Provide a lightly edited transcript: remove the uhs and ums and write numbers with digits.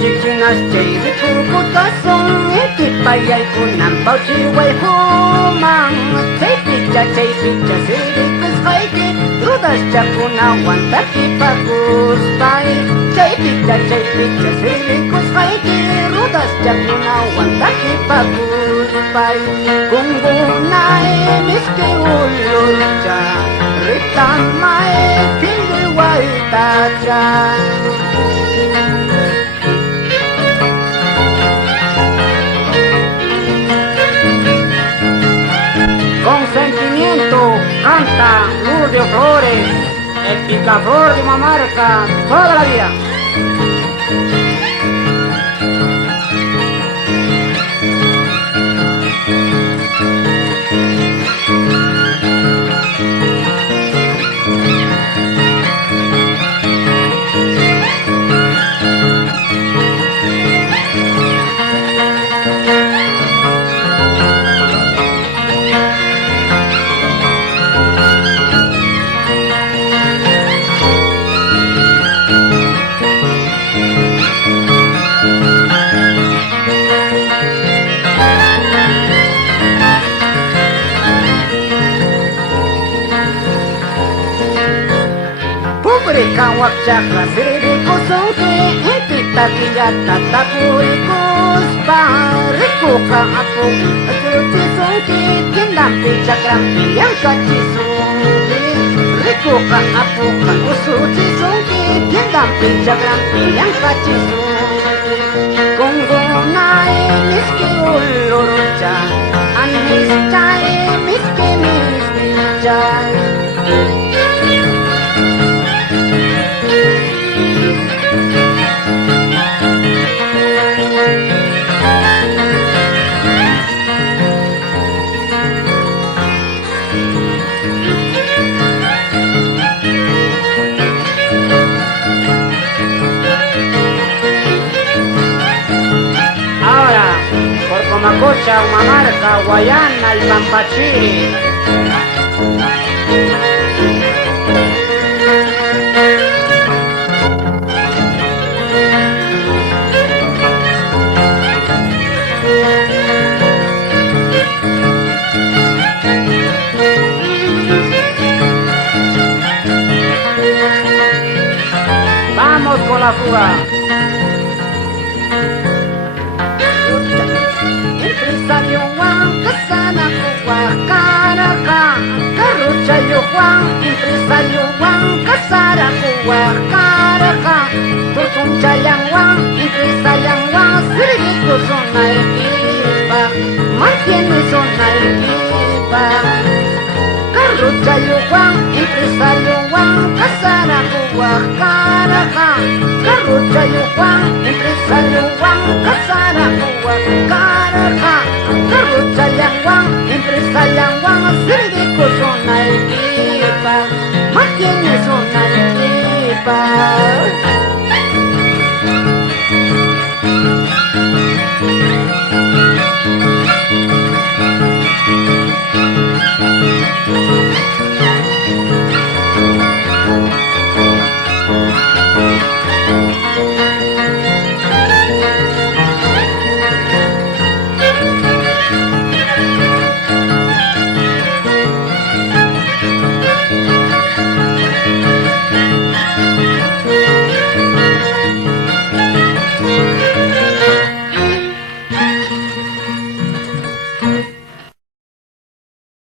Chichinas chay rikukutasung Itipayay kunan bauchiway humang Chay picha sirikus hayki Rudas chakunawan takipakuspay Chay picha sirikus hayki Rudas chakunawan takipakuspay Kunggunay miski ulurcha Ritamay pinduway tachay Con sentimiento canta Lourdes Flores, el picaflor de Mamarca, toda la vida. Kawak cakra siri kusungki Kita tiyata tapuri kuspa Riku ka apuk Suci sungki Kindampi cakrampi yang kaci sungki Riku ka apuk Suci sungki Kindampi cakrampi yang kaci sungki Kunggunay miski ulurca Anis chay miski chay Macocha, Mamarca, Guayana y Pampachiri. Vamos con la fuga. Empresario Wang, kasara kuwa karaka Turkun chayang Wang, empresario Wang Siriko zona equipa, mantiene zona equipa Carruchayo Wang, empresario Wang, kasara kuwa karaka Carruchayo Wang, empresario Wang, kasara kuwa karaka Carruchayang Wang, empresario Wang